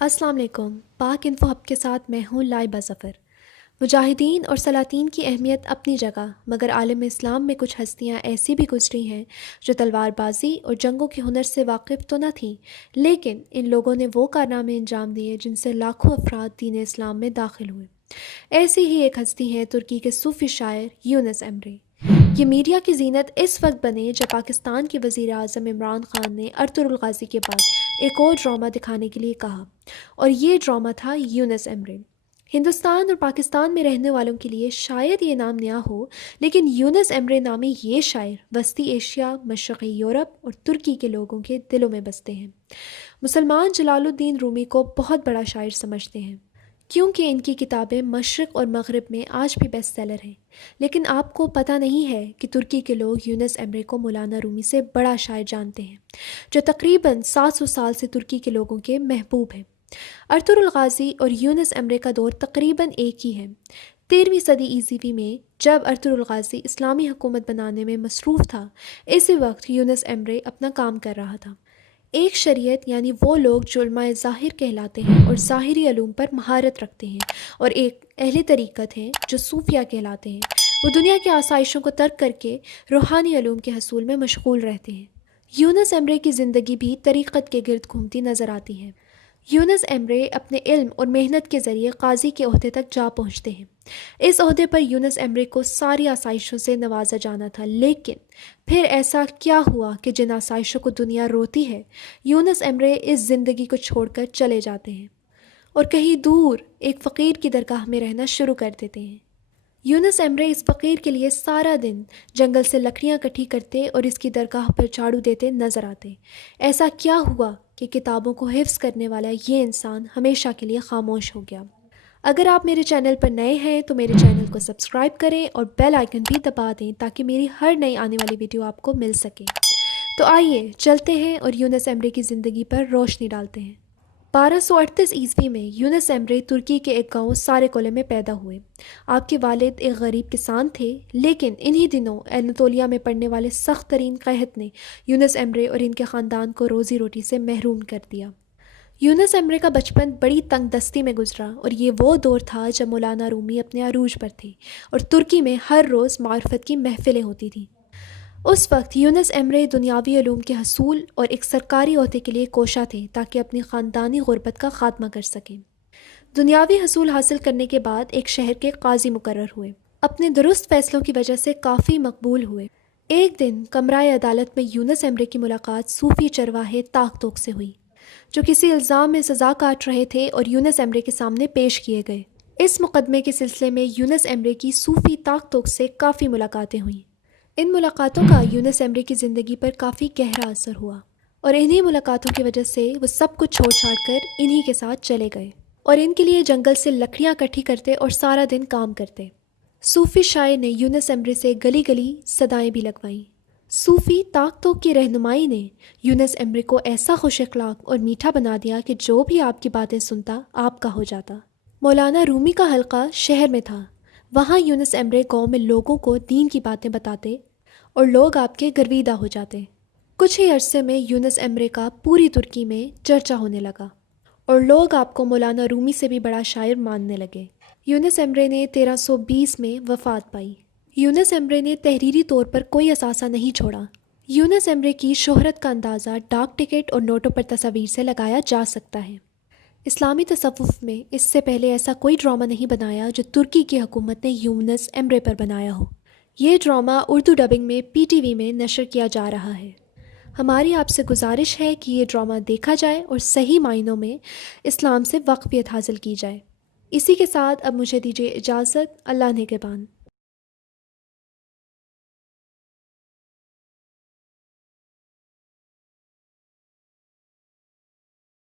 السلام علیکم۔ پاک انفو ہب کے ساتھ میں ہوں لائبہ ظفر۔ مجاہدین اور سلاطین کی اہمیت اپنی جگہ، مگر عالم اسلام میں کچھ ہستیاں ایسی بھی گزری ہیں جو تلوار بازی اور جنگوں کے ہنر سے واقف تو نہ تھیں، لیکن ان لوگوں نے وہ کارنامے انجام دیے جن سے لاکھوں افراد دین اسلام میں داخل ہوئے۔ ایسی ہی ایک ہستی ہے ترکی کے صوفی شاعر یونس ایمرے۔ یہ میڈیا کی زینت اس وقت بنے جب پاکستان کے وزیر اعظم عمران خان نے ارطغرل غازی کے بعد ایک اور ڈرامہ دکھانے کے لیے کہا، اور یہ ڈرامہ تھا یونس ایمرے۔ ہندوستان اور پاکستان میں رہنے والوں کے لیے شاید یہ نام نیا ہو، لیکن یونس ایمرے نامی یہ شاعر وسطی ایشیا، مشرقی یورپ اور ترکی کے لوگوں کے دلوں میں بستے ہیں۔ مسلمان جلال الدین رومی کو بہت بڑا شاعر سمجھتے ہیں، کیونکہ ان کی کتابیں مشرق اور مغرب میں آج بھی بیسٹ سیلر ہیں، لیکن آپ کو پتہ نہیں ہے کہ ترکی کے لوگ یونس ایمرے کو مولانا رومی سے بڑا شاعر جانتے ہیں، جو تقریباً 700 سال سے ترکی کے لوگوں کے محبوب ہیں۔ ارطغرل غازی اور یونس ایمرے کا دور تقریباً ایک ہی ہے۔ 13ویں صدی عیسوی میں جب ارطغرل غازی اسلامی حکومت بنانے میں مصروف تھا، اسی وقت یونس ایمرے اپنا کام کر رہا تھا۔ ایک شریعت یعنی وہ لوگ جو علماء ظاہر کہلاتے ہیں اور ظاہری علوم پر مہارت رکھتے ہیں، اور ایک اہل طریقت ہیں جو صوفیہ کہلاتے ہیں، وہ دنیا کے آسائشوں کو ترک کر کے روحانی علوم کے حصول میں مشغول رہتے ہیں۔ یونس ایمرے کی زندگی بھی طریقت کے گرد گھومتی نظر آتی ہے۔ یونس ایمرے اپنے علم اور محنت کے ذریعے قاضی کے عہدے تک جا پہنچتے ہیں۔ اس عہدے پر یونس ایمرے کو ساری آسائشوں سے نوازا جانا تھا، لیکن پھر ایسا کیا ہوا کہ جن آسائشوں کو دنیا روتی ہے، یونس ایمرے اس زندگی کو چھوڑ کر چلے جاتے ہیں اور کہیں دور ایک فقیر کی درگاہ میں رہنا شروع کر دیتے ہیں۔ یونس ایمرے اس فقیر کے لیے سارا دن جنگل سے لکڑیاں اکٹھی کرتے اور اس کی درگاہ پر جھاڑو دیتے نظر آتے۔ ایسا کیا ہوا کہ کتابوں کو حفظ کرنے والا یہ انسان ہمیشہ کے لیے خاموش ہو گیا؟ اگر آپ میرے چینل پر نئے ہیں تو میرے چینل کو سبسکرائب کریں اور بیل آئیکن بھی دبا دیں تاکہ میری ہر نئی آنے والی ویڈیو آپ کو مل سکے۔ تو آئیے چلتے ہیں اور یونس ایمرے کی زندگی پر روشنی ڈالتے ہیں۔ 1238 عیسوی میں یونس ایمرے ترکی کے ایک گاؤں سارے میں پیدا ہوئے۔ آپ کے والد ایک غریب کسان تھے، لیکن انہی دنوں اناتولیا میں پڑنے والے سخت ترین قحط نے یونس ایمرے اور ان کے خاندان کو روزی روٹی سے محروم کر دیا۔ یونس ایمرے کا بچپن بڑی تنگ دستی میں گزرا، اور یہ وہ دور تھا جب مولانا رومی اپنے عروج پر تھے اور ترکی میں ہر روز معرفت کی محفلیں ہوتی تھیں۔ اس وقت یونس ایمرے دنیاوی علوم کے حصول اور ایک سرکاری عہدے کے لیے کوشاں تھے تاکہ اپنی خاندانی غربت کا خاتمہ کر سکیں۔ دنیاوی حصول حاصل کرنے کے بعد ایک شہر کے قاضی مقرر ہوئے۔ اپنے درست فیصلوں کی وجہ سے کافی مقبول ہوئے۔ ایک دن کمرۂ عدالت میں یونس ایمرے کی ملاقات صوفی چرواہے طاق طوق سے ہوئی، جو کسی الزام میں سزا کاٹ رہے تھے اور یونس ایمرے کے سامنے پیش کیے گئے۔ اس مقدمے کے سلسلے میں یونس ایمرے کی صوفی طاق طوق سے کافی ملاقاتیں ہوئیں۔ ان ملاقاتوں کا یونس ایمرے کی زندگی پر کافی گہرا اثر ہوا، اور انہی ملاقاتوں کی وجہ سے وہ سب کچھ چھوڑ چھاڑ کر انہی کے ساتھ چلے گئے اور ان کے لیے جنگل سے لکڑیاں اکٹھی کرتے اور سارا دن کام کرتے۔ صوفی شاعر نے یونس ایمرے سے گلی گلی صدائیں بھی لگوائیں۔ صوفی طاق طوق کی رہنمائی نے یونس ایمرے کو ایسا خوش اخلاق اور میٹھا بنا دیا کہ جو بھی آپ کی باتیں سنتا آپ کا ہو جاتا۔ مولانا رومی کا حلقہ شہر میں تھا، وہاں یونس ایمرے گاؤں میں لوگوں کو دین کی باتیں بتاتے اور لوگ آپ کے گرویدہ ہو جاتے۔ کچھ ہی عرصے میں یونس ایمرے کا پوری ترکی میں چرچا ہونے لگا اور لوگ آپ کو مولانا رومی سے بھی بڑا شاعر ماننے لگے۔ یونس ایمرے نے 1320 میں وفات پائی۔ یونس ایمرے نے تحریری طور پر کوئی اثاثہ نہیں چھوڑا۔ یونس ایمرے کی شہرت کا اندازہ ڈاک ٹکٹ اور نوٹوں پر تصاویر سے لگایا جا سکتا ہے۔ اسلامی تصوف میں اس سے پہلے ایسا کوئی ڈرامہ نہیں بنایا جو ترکی کی حکومت نے یونس ایمرے پر بنایا ہو۔ یہ ڈرامہ اردو ڈبنگ میں PTV میں نشر کیا جا رہا ہے۔ ہماری آپ سے گزارش ہے کہ یہ ڈرامہ دیکھا جائے اور صحیح معنوں میں اسلام سے واقفیت حاصل کی جائے۔ اسی کے ساتھ اب مجھے دیجیے اجازت۔ اللہ نگہبان۔